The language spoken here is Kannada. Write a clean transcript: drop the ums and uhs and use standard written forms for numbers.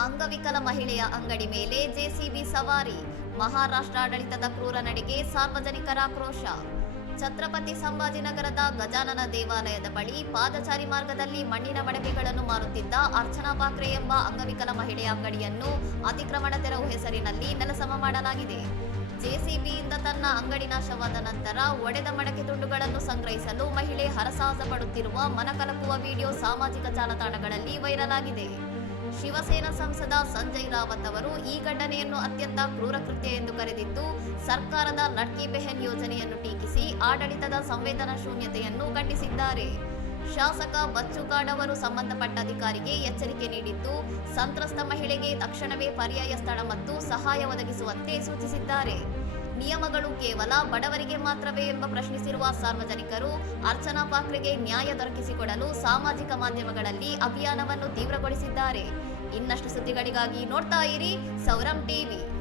ಅಂಗವಿಕಲ ಮಹಿಳೆಯ ಅಂಗಡಿ ಮೇಲೆ ಜೆಸಿಬಿ ಸವಾರಿ. ಮಹಾರಾಷ್ಟ್ರ ಆಡಳಿತದ ಕ್ರೂರ ನಡೆಗೆ ಸಾರ್ವಜನಿಕರ ಆಕ್ರೋಶ. ಛತ್ರಪತಿ ಸಂಭಾಜಿನಗರದ ಗಜಾನನ ದೇವಾಲಯದ ಬಳಿ ಪಾದಚಾರಿ ಮಾರ್ಗದಲ್ಲಿ ಮಣ್ಣಿನ ಮಡಕೆಗಳನ್ನು ಮಾರುತ್ತಿದ್ದ ಅರ್ಚನಾ ಪಾಕ್ರೆ ಎಂಬ ಅಂಗವಿಕಲ ಮಹಿಳೆಯ ಅಂಗಡಿಯನ್ನು ಅತಿಕ್ರಮಣ ತೆರವು ಹೆಸರಿನಲ್ಲಿ ನೆಲಸಮ ಮಾಡಲಾಗಿದೆ. ಜೆಸಿಬಿಯಿಂದ ತನ್ನ ಅಂಗಡಿ ನಾಶವಾದ ನಂತರ ಒಡೆದ ಮಡಕೆ ತುಂಡುಗಳನ್ನು ಸಂಗ್ರಹಿಸಲು ಮಹಿಳೆ ಹರಸಾಹಸ ಪಡುತ್ತಿರುವ ಮನಕಲಕುವ ವಿಡಿಯೋ ಸಾಮಾಜಿಕ ಜಾಲತಾಣಗಳಲ್ಲಿ ವೈರಲ್ ಆಗಿದೆ. ಶಿವಸೇನಾ ಸಂಸದ ಸಂಜಯ್ ರಾವತ್ ಅವರು ಈ ಘಟನೆಯನ್ನು ಅತ್ಯಂತ ಕ್ರೂರ ಕೃತ್ಯ ಎಂದು ಕರೆದಿದ್ದು, ಸರ್ಕಾರದ ಲಡ್ಕಿ ಬೆಹನ್ ಯೋಜನೆಯನ್ನು ಟೀಕಿಸಿ ಆಡಳಿತದ ಸಂವೇದನಾ ಶೂನ್ಯತೆಯನ್ನು ಖಂಡಿಸಿದ್ದಾರೆ. ಶಾಸಕ ಬಚ್ಚು ಕಾಡ್ ಅವರು ಸಂಬಂಧಪಟ್ಟ ಅಧಿಕಾರಿಗೆ ಎಚ್ಚರಿಕೆ ನೀಡಿದ್ದು, ಸಂತ್ರಸ್ತ ಮಹಿಳೆಗೆ ತಕ್ಷಣವೇ ಪರ್ಯಾಯ ಸ್ಥಳ ಮತ್ತು ಸಹಾಯ ಒದಗಿಸುವಂತೆ ಸೂಚಿಸಿದ್ದಾರೆ. ನಿಯಮಗಳು ಕೇವಲ ಬಡವರಿಗೆ ಮಾತ್ರವೇ ಎಂಬ ಪ್ರಶ್ನಿಸಿರುವ ಸಾರ್ವಜನಿಕರು ಅರ್ಚನಾ ಪಾಕ್ರೆಗೆ ನ್ಯಾಯ ದೊರಕಿಸಿಕೊಡಲು ಸಾಮಾಜಿಕ ಮಾಧ್ಯಮಗಳಲ್ಲಿ ಅಭಿಯಾನವನ್ನು ತೀವ್ರಗೊಳಿಸಿದ್ದಾರೆ. ಇನ್ನಷ್ಟು ಸುದ್ದಿಗಳಿಗಾಗಿ ನೋಡ್ತಾ ಇರಿ ಸೌರಂ ಟಿವಿ.